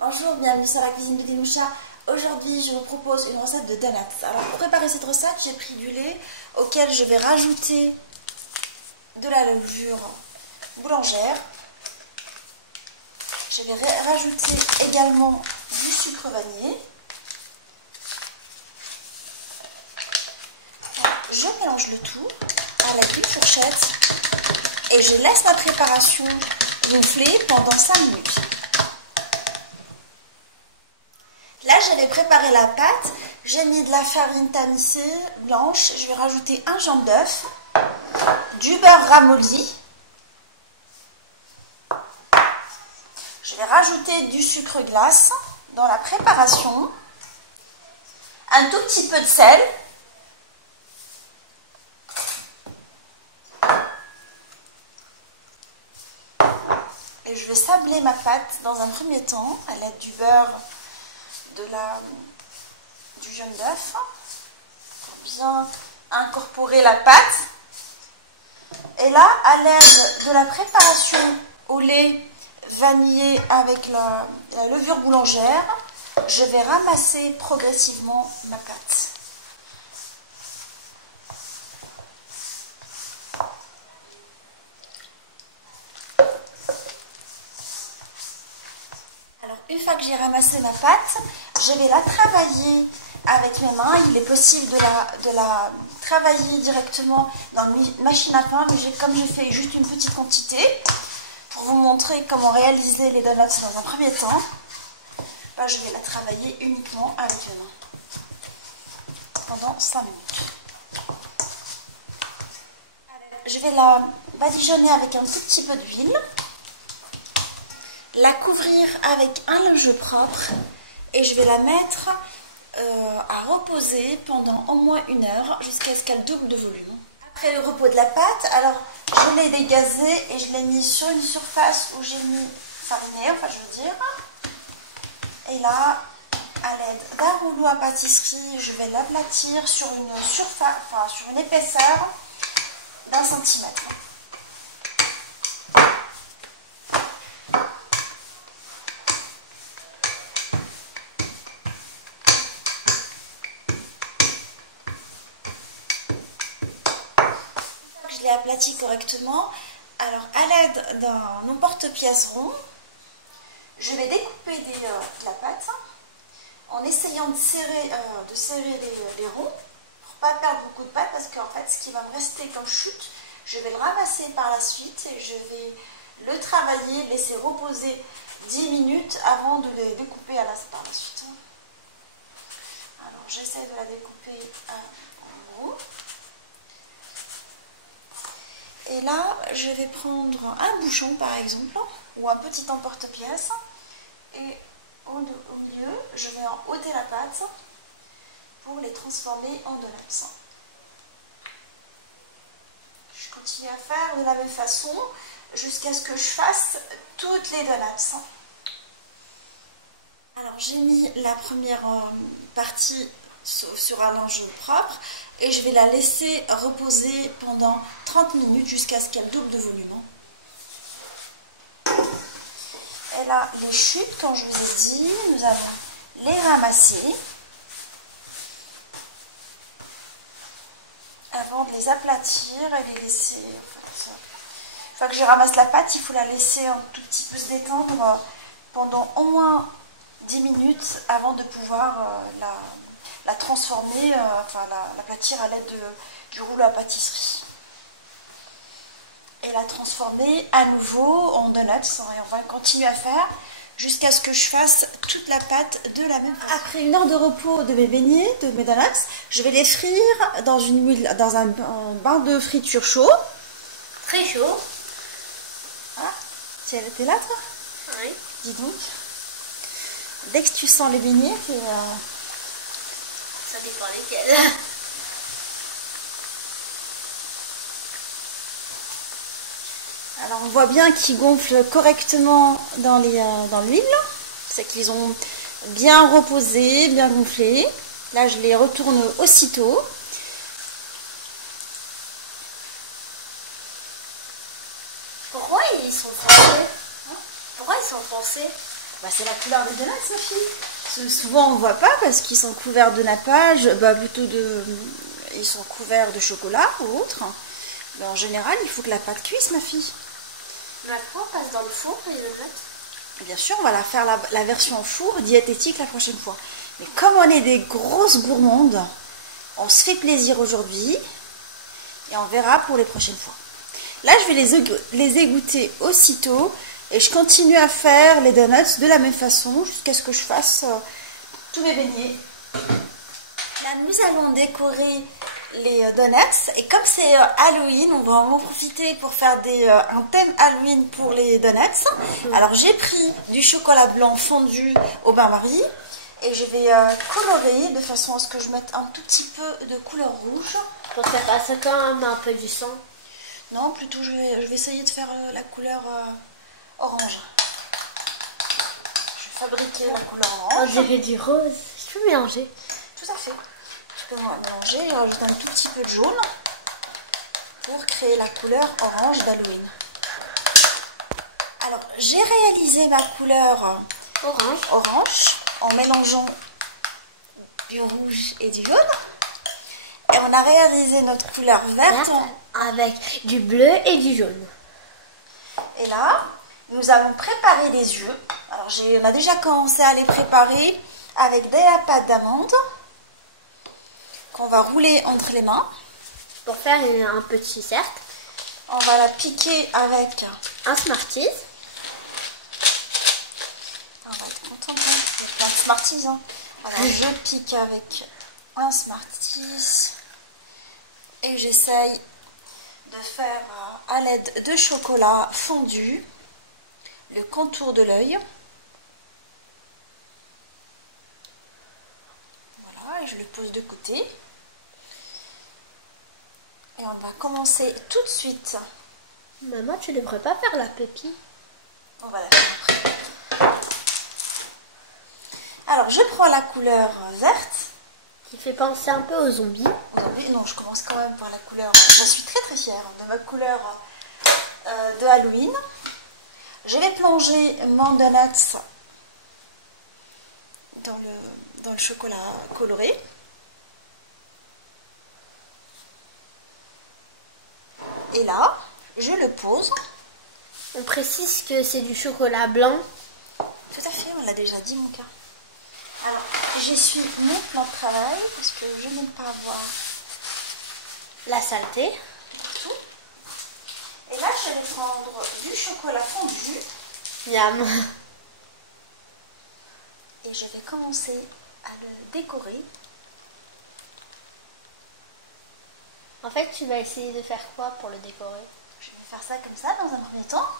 Bonjour, bienvenue sur la cuisine de Dinoucha. Aujourd'hui, je vous propose une recette de donuts. Alors, pour préparer cette recette, j'ai pris du lait auquel je vais rajouter de la levure boulangère. Je vais rajouter également du sucre vanillé. Je mélange le tout à l'aide d'une fourchette et je laisse ma préparation gonfler pendant 5 minutes. Là, j'avais préparé la pâte, j'ai mis de la farine tamisée blanche, je vais rajouter un jaune d'œuf, du beurre ramolli, je vais rajouter du sucre glace dans la préparation, un tout petit peu de sel, et je vais sabler ma pâte dans un premier temps à l'aide du beurre, du jaune d'œuf pour bien incorporer la pâte. Et là, à l'aide de la préparation au lait vanillé avec la levure boulangère, je vais ramasser progressivement ma pâte. Alors, une fois que j'ai ramassé ma pâte, je vais la travailler avec mes mains. Il est possible de la travailler directement dans une machine à pain, mais comme j'ai fait juste une petite quantité, pour vous montrer comment réaliser les donuts dans un premier temps, je vais la travailler uniquement avec mes mains pendant 5 minutes. Je vais la badigeonner avec un tout petit peu d'huile, la couvrir avec un linge propre et je vais la mettre à reposer pendant au moins 1 heure jusqu'à ce qu'elle double de volume. Après le repos de la pâte, alors je l'ai dégazée et je l'ai mis sur une surface où j'ai mis fariné, enfin je veux dire. Et là, à l'aide d'un rouleau à pâtisserie, je vais l'aplatir sur une surface, sur une épaisseur d'1 centimètre. Je l'ai aplati correctement. Alors, à l'aide d'un emporte-pièce rond, je vais découper de la pâte en essayant de serrer les ronds pour ne pas perdre beaucoup de pâte, parce qu'en fait, ce qui va me rester comme chute, je vais le ramasser par la suite et je vais le travailler, laisser reposer 10 minutes avant de le découper par la suite. Alors, j'essaie de la découper en gros. Et là, je vais prendre un bouchon par exemple, ou un petit emporte-pièce, et au milieu, je vais en ôter la pâte pour les transformer en donuts. Je continue à faire de la même façon jusqu'à ce que je fasse toutes les donuts. Alors, j'ai mis la première partie sur un linge propre et je vais la laisser reposer pendant 30 minutes jusqu'à ce qu'elle double de volume. Et là, les chutes, comme je vous ai dit, nous allons les ramasser avant de les aplatir et les laisser. Une fois que je ramasse la pâte, il faut la laisser un tout petit peu se détendre pendant au moins 10 minutes avant de pouvoir la transformer, l'aplatir à l'aide du rouleau à pâtisserie. Et la transformer à nouveau en donuts. Et on va continuer à faire jusqu'à ce que je fasse toute la pâte de la même façon. Après 1 heure de repos de mes beignets, de mes donuts, je vais les frire dans un bain de friture chaud. Très chaud. Voilà. T'es là, toi? Oui. Dis donc. Dès que tu sens les beignets, Ça dépend lesquels. Alors on voit bien qu'ils gonflent correctement dans l'huile. C'est qu'ils ont bien reposé, bien gonflé. Là je les retourne aussitôt. Pourquoi ils sont foncés? Pourquoi ils sont foncés? Bah, c'est la couleur des donuts, ma fille. Souvent on voit pas parce qu'ils sont couverts de nappage, plutôt ils sont couverts de chocolat ou autre. Mais en général, il faut que la pâte cuise, ma fille. Maintenant, on passe dans le four les donuts. Bien sûr, on va faire la version four diététique la prochaine fois. Mais comme on est des grosses gourmandes, on se fait plaisir aujourd'hui et on verra pour les prochaines fois. Là, je vais les égoutter aussitôt et je continue à faire les donuts de la même façon jusqu'à ce que je fasse tous mes beignets. Là, nous allons décorer les donuts et comme c'est Halloween, on va en profiter pour faire un thème Halloween pour les donuts. Alors, j'ai pris du chocolat blanc fondu au bain-marie. Et je vais colorer de façon à ce que je mette un tout petit peu de couleur rouge. Pour faire passer quand même un peu du sang. Non, plutôt je vais essayer de faire la couleur orange. Je vais fabriquer la couleur On orange. dirait du rose. Je peux mélanger. Tout à fait. Je peux mélanger et rajouter un tout petit peu de jaune pour créer la couleur orange d'Halloween. Alors, j'ai réalisé ma couleur orange en mélangeant du rouge et du jaune. Et on a réalisé notre couleur verte avec du bleu et du jaune. Et là, nous allons préparer les yeux. Alors, on a déjà commencé à les préparer avec de la pâte d'amande qu'on va rouler entre les mains. Pour faire un petit cercle. On va la piquer avec un Smarties. On va être content, c'est plein de Smarties. Hein. Alors, je pique avec un Smarties et j'essaye de faire à l'aide de chocolat fondu le contour de l'œil. Voilà, et je le pose de côté. Et on va commencer tout de suite. Maman, tu devrais pas faire la pépille. On va la faire après. Alors, je prends la couleur verte. Qui fait penser un peu aux zombies. Non, je commence quand même par la couleur. J'en suis très très fière de ma couleur de Halloween. Je vais plonger mon donuts dans le chocolat coloré. Et là, je le pose. On précise que c'est du chocolat blanc. Tout à fait, on l'a déjà dit, mon cas. Alors, j'essuie mon plan de travail parce que je n'aime pas avoir la saleté. Tout. Et là, je vais prendre du chocolat fondu. Miam. Et je vais commencer à le décorer. En fait, tu vas essayer de faire quoi pour le décorer? Je vais faire ça comme ça dans un premier temps.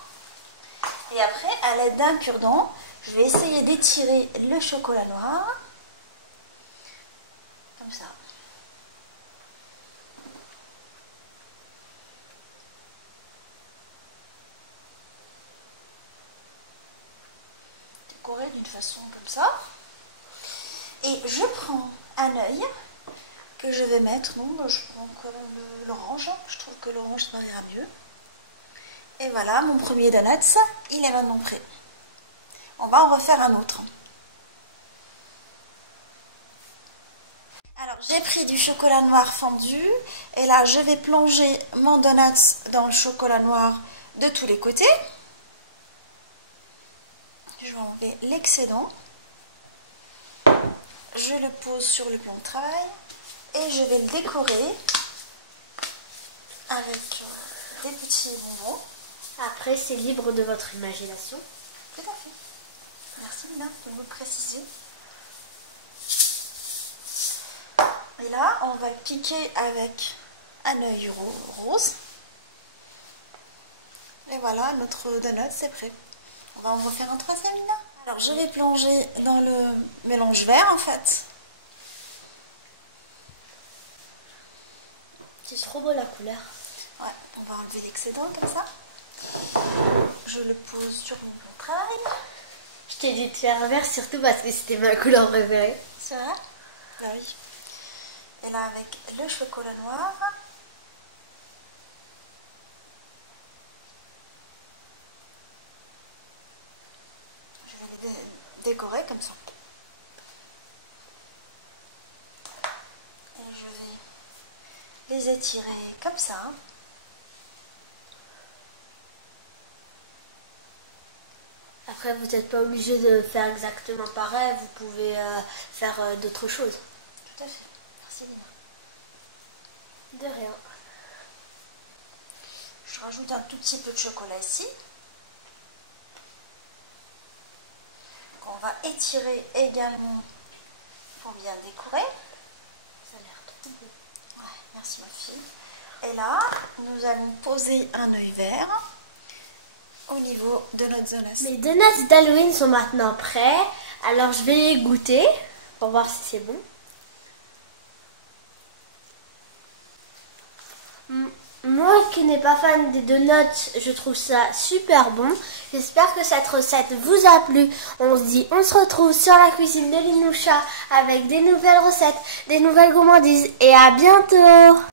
Et après, à l'aide d'un cure-dent, je vais essayer d'étirer le chocolat noir. Comme ça. Décorer d'une façon comme ça. Et je prends un œil que je vais mettre. Non, je prends quand même l'orange. Je trouve que l'orange se mariera mieux. Et voilà, mon premier donut, il est maintenant prêt. On va en refaire un autre. Alors, j'ai pris du chocolat noir fondu. Et là, je vais plonger mon donut dans le chocolat noir de tous les côtés. Je vais enlever l'excédent. Je le pose sur le plan de travail. Et je vais le décorer avec des petits bonbons. Après, c'est libre de votre imagination. Tout à fait. Merci Lina de me préciser. Et là, on va le piquer avec un œil rose. Et voilà, notre donut, c'est prêt. On va en refaire un troisième, Lina. Alors, je vais plonger dans le mélange vert, en fait. C'est trop beau la couleur. Ouais, on va enlever l'excédent comme ça. Je le pose sur mon plan de travail. Je t'ai dit de faire vert surtout parce que c'était ma couleur préférée. C'est vrai? Bah oui. Et là, avec le chocolat noir. Je vais décorer comme ça. Et je vais les étirer comme ça. Après, vous n'êtes pas obligé de faire exactement pareil, vous pouvez faire d'autres choses. Tout à fait. Merci Lina. De rien. Je rajoute un tout petit peu de chocolat ici. On va étirer également pour bien décorer. Ça a l'air trop beau. Ouais, merci ma fille. Et là, nous allons poser un œil vert au niveau de notre zone à. Mes donuts d'Halloween sont maintenant prêts. Alors je vais les goûter pour voir si c'est bon. Moi qui n'ai pas fan des donuts, je trouve ça super bon. J'espère que cette recette vous a plu. On se retrouve sur la cuisine de Linoucha avec des nouvelles recettes, des nouvelles gourmandises et à bientôt.